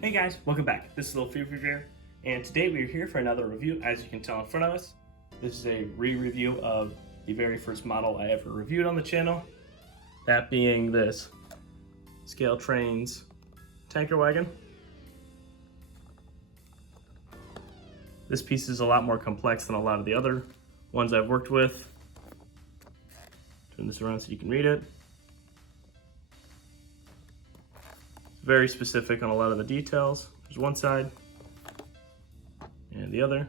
Hey guys, welcome back. This is Thelefevrefever, and today we are here for another review. As you can tell in front of us, this is a re-review of the very first model I ever reviewed on the channel, that being this ScaleTrains tanker wagon. This piece is a lot more complex than a lot of the other ones I've worked with. Turn this around so you can read it. Very specific on a lot of the details. There's one side and the other.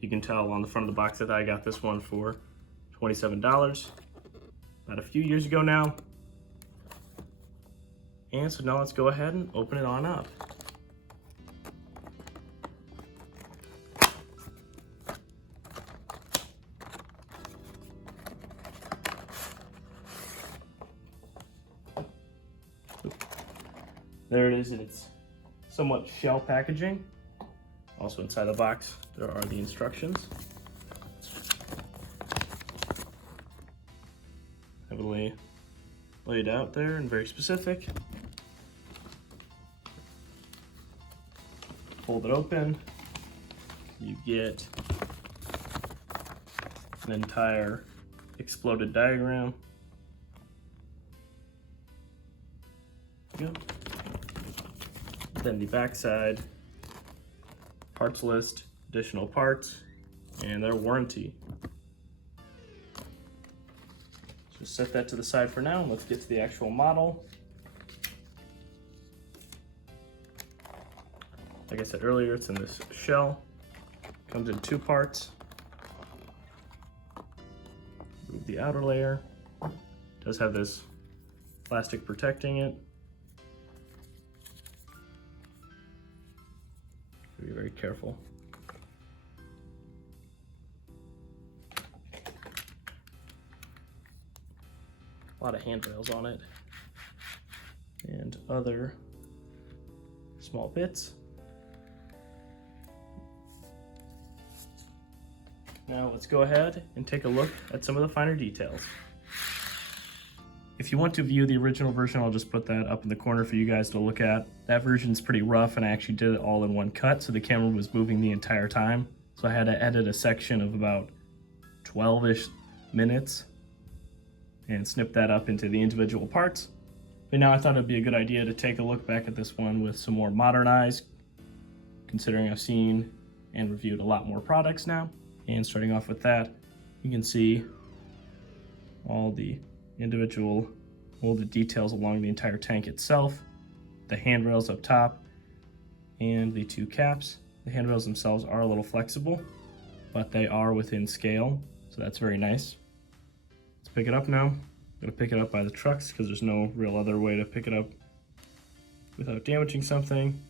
You can tell on the front of the box that I got this one for $27 about a few years ago now. And so now let's go ahead and open it on up. There it is in its somewhat shell packaging. Also inside the box, there are the instructions. Heavily laid out there and very specific. Fold it open, you get an entire exploded diagram. Yep. Then the back side, parts list, additional parts, and their warranty. Just set that to the side for now, and let's get to the actual model. Like I said earlier, it's in this shell. Comes in two parts. Remove the outer layer. It does have this plastic protecting it. Be very careful. A lot of handrails on it and other small bits. Now let's go ahead and take a look at some of the finer details. If you want to view the original version, I'll just put that up in the corner for you guys to look at. That version's pretty rough, and I actually did it all in one cut, so the camera was moving the entire time. So I had to edit a section of about 12-ish minutes and snip that up into the individual parts. But now I thought it'd be a good idea to take a look back at this one with some more modern eyes, considering I've seen and reviewed a lot more products now. And starting off with that, you can see all the individual molded details along the entire tank itself, the handrails up top, and the two caps. The handrails themselves are a little flexible, but they are within scale, so that's very nice. Let's pick it up now. I'm gonna pick it up by the trucks because there's no real other way to pick it up without damaging something.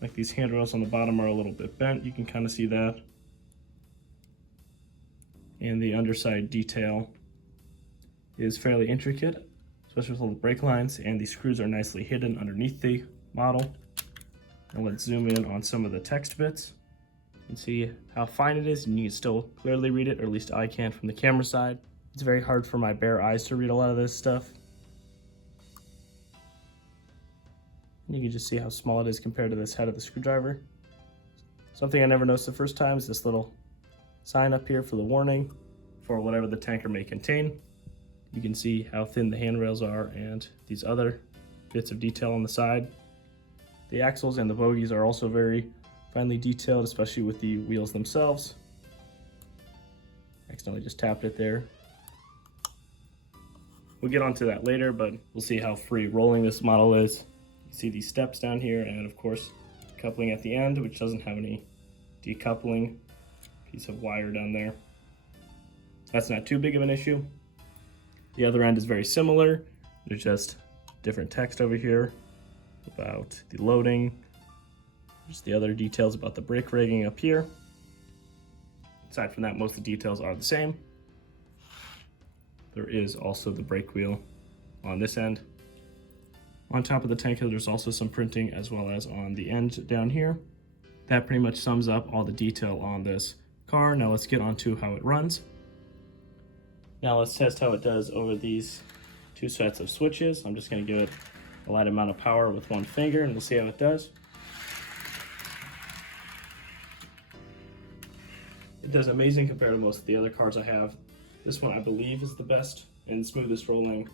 Like these handrails on the bottom are a little bit bent, you can kind of see that. And the underside detail is fairly intricate, especially with all the brake lines, and the screws are nicely hidden underneath the model. And let's zoom in on some of the text bits and see how fine it is, and you can still clearly read it, or at least I can from the camera side. It's very hard for my bare eyes to read a lot of this stuff. And you can just see how small it is compared to this head of the screwdriver. Something I never noticed the first time is this little sign up here for the warning for whatever the tanker may contain. You can see how thin the handrails are and these other bits of detail on the side. The axles and the bogies are also very finely detailed, especially with the wheels themselves. Accidentally just tapped it there. We'll get onto that later, but we'll see how free rolling this model is. You see these steps down here, and of course coupling at the end, which doesn't have any decoupling. Piece of wire down there. That's not too big of an issue. The other end is very similar. There's just different text over here about the loading. Just the other details about the brake rigging up here. Aside from that, most of the details are the same. There is also the brake wheel on this end. On top of the tank, there's also some printing as well as on the end down here. That pretty much sums up all the detail on this car. Now let's get on to how it runs. Now let's test how it does over these two sets of switches. I'm just going to give it a light amount of power with one finger, and we'll see how it does. It does amazing compared to most of the other cars I have. This one I believe is the best and smoothest rolling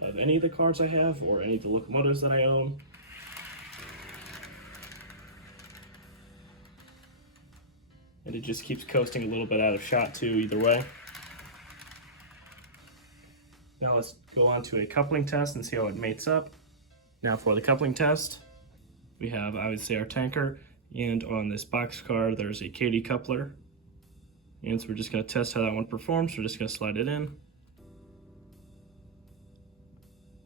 of any of the cars I have or any of the locomotives that I own. And it just keeps coasting a little bit out of shot too, either way. Now let's go on to a coupling test and see how it mates up. Now for the coupling test, we have obviously our tanker, and on this boxcar there's a Katy coupler. And so we're just going to test how that one performs. We're just going to slide it in.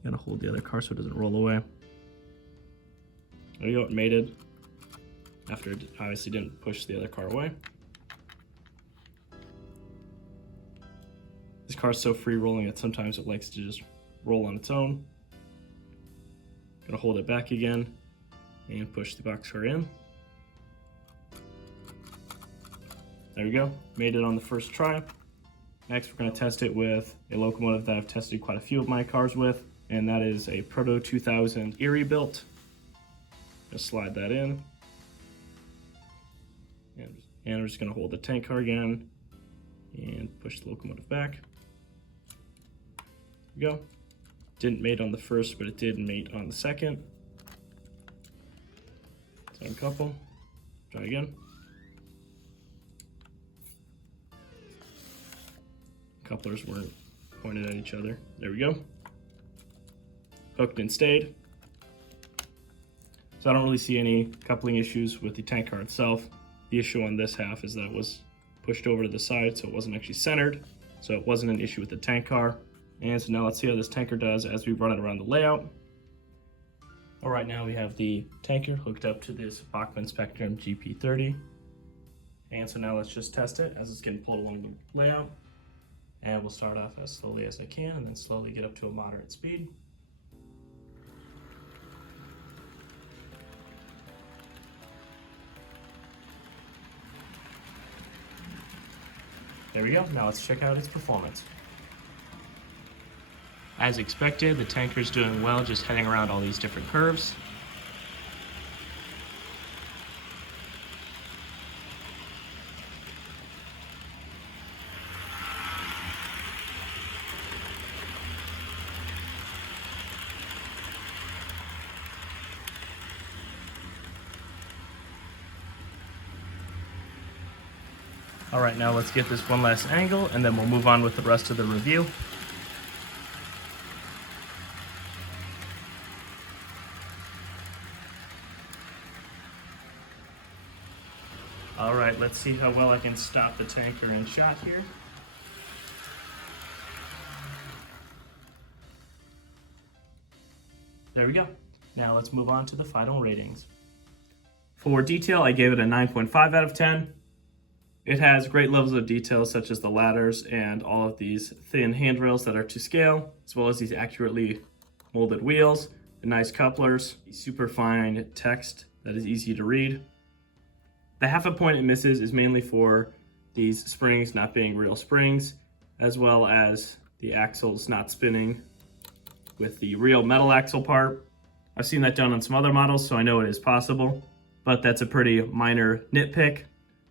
Gonna hold the other car so it doesn't roll away. There you go, it mated after it obviously didn't push the other car away. This car's so free rolling that sometimes it likes to just roll on its own. Gonna hold it back again and push the boxcar in. There we go, made it on the first try. Next, we're gonna test it with a locomotive that I've tested quite a few of my cars with, and that is a Proto 2000 Erie built. Just slide that in. And we're just gonna hold the tank car again and push the locomotive back. There we go. Didn't mate on the first, but it did mate on the second. Same couple. Try again. Couplers weren't pointed at each other. There we go. Hooked and stayed. So I don't really see any coupling issues with the tank car itself. The issue on this half is that it was pushed over to the side, so it wasn't actually centered. So it wasn't an issue with the tank car. And so now let's see how this tanker does as we run it around the layout. All right, now we have the tanker hooked up to this Bachmann Spectrum GP30. And so now let's just test it as it's getting pulled along the layout. And we'll start off as slowly as I can and then slowly get up to a moderate speed. There we go, now let's check out its performance. As expected, the tanker's doing well, just heading around all these different curves. All right, now let's get this one last angle and then we'll move on with the rest of the review. All right, let's see how well I can stop the tanker in shot here. There we go. Now let's move on to the final ratings. For detail, I gave it a 9.5 out of 10. It has great levels of detail such as the ladders and all of these thin handrails that are to scale, as well as these accurately molded wheels, the nice couplers, super fine text that is easy to read. The half a point it misses is mainly for these springs not being real springs, as well as the axles not spinning with the real metal axle part. I've seen that done on some other models, so I know it is possible, but that's a pretty minor nitpick.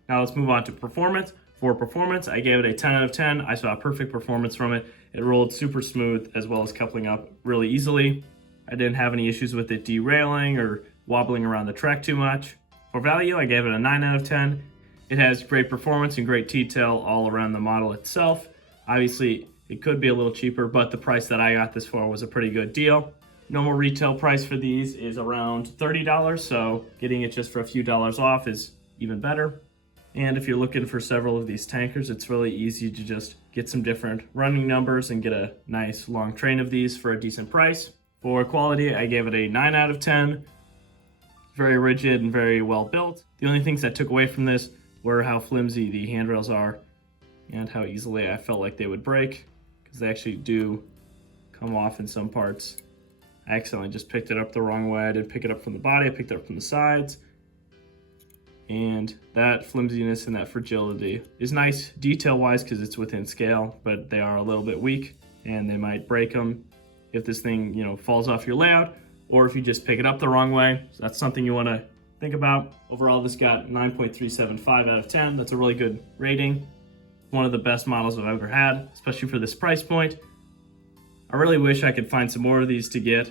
Now let's move on to performance. For performance, I gave it a 10 out of 10. I saw a perfect performance from it. It rolled super smooth as well as coupling up really easily. I didn't have any issues with it derailing or wobbling around the track too much. For value, I gave it a 9 out of 10. It has great performance and great detail all around the model itself. Obviously, it could be a little cheaper, but the price that I got this for was a pretty good deal. Normal retail price for these is around $30, so getting it just for a few dollars off is even better. And if you're looking for several of these tankers, it's really easy to just get some different running numbers and get a nice long train of these for a decent price. For quality, I gave it a 9 out of 10. Very rigid and very well built. The only things I took away from this were how flimsy the handrails are and how easily I felt like they would break, because they actually do come off in some parts. I accidentally just picked it up the wrong way. I didn't pick it up from the body, I picked it up from the sides. And that flimsiness and that fragility is nice detail-wise because it's within scale, but they are a little bit weak and they might break them. if this thing, you know, falls off your layout, or if you just pick it up the wrong way. So that's something you want to think about. Overall, this got 9.375 out of 10. That's a really good rating. One of the best models I've ever had, especially for this price point. I really wish I could find some more of these to get,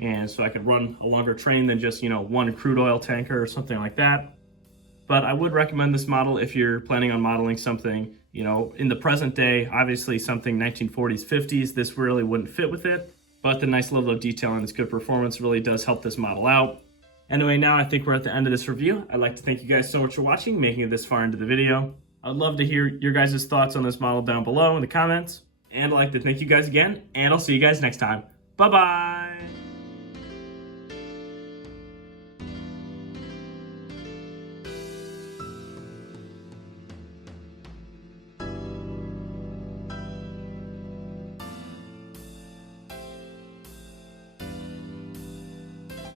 and so I could run a longer train than just, you know, one crude oil tanker or something like that. But I would recommend this model if you're planning on modeling something, you know, in the present day. Obviously something 1940s, 50s, this really wouldn't fit with it, but the nice level of detail and its good performance really does help this model out. Anyway, now I think we're at the end of this review. I'd like to thank you guys so much for watching, making it this far into the video. I'd love to hear your guys' thoughts on this model down below in the comments. And I'd like to thank you guys again, and I'll see you guys next time. Bye-bye!